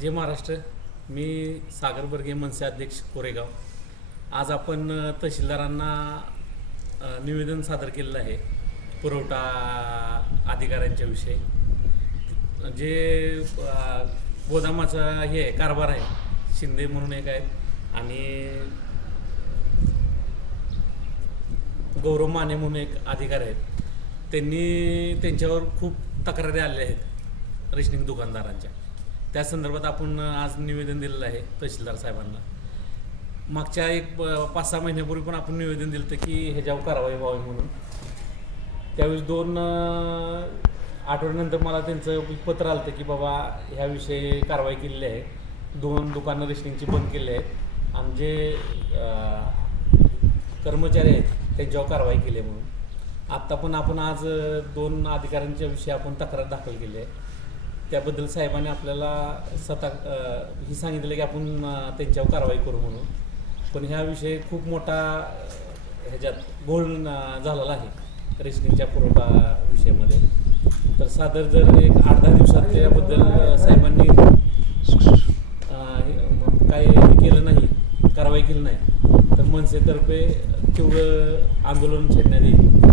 जय महाराष्ट्र. मी सागर बर्गे मनसे अध्यक्ष कोरेगाव. आज आपण तहसीलदारांना निवेदन सादर केलेलं आहे पुरवठा अधिकाऱ्यांच्या विषयी. जे गोदामाचा हे आहे, कारभार आहे शिंदे म्हणून एक आहेत आणि गौरव माने म्हणून एक अधिकारी आहेत. त्यांनी त्यांच्यावर खूप तक्रारी आलेल्या आहेत रेशनिंग दुकानदारांच्या. त्या संदर्भात आपण आज निवेदन दिलेलं आहे तहसीलदार साहेबांना. मागच्या एक प- पाच सहा महिन्यापूर्वी पण आपण निवेदन दिलं होतं की ह्याच्यावर कारवाई व्हावी म्हणून. त्यावेळेस दोन आठवड्यानंतर मला त्यांचं पत्र आलं होतं की बाबा ह्याविषयी कारवाई केलेली आहे. दोन दुकानं रेशनिंगची बंद केली आहेत. आणि जे कर्मचारी आहेत त्यांच्यावर कारवाई केली आहे म्हणून. आत्ता पण आपण आज दोन अधिकाऱ्यांच्या विषयी आपण तक्रार दाखल केली आहे. त्याबद्दल साहेबांनी आपल्याला स्वतः हे ही सांगितलं की आपण त्यांच्यावर कारवाई करू म्हणून. पण ह्या विषयी खूप मोठा ह्याच्यात घोळ झालेला आहे रेशनिंगच्या पुरवठा विषयामध्ये. तर सादर जर एक आठ दहा दिवसात त्याबद्दल साहेबांनी काही केलं नाही कारवाई केली नाही तर मनसेतर्फे तीव्र आंदोलन छेडण्यात येईल?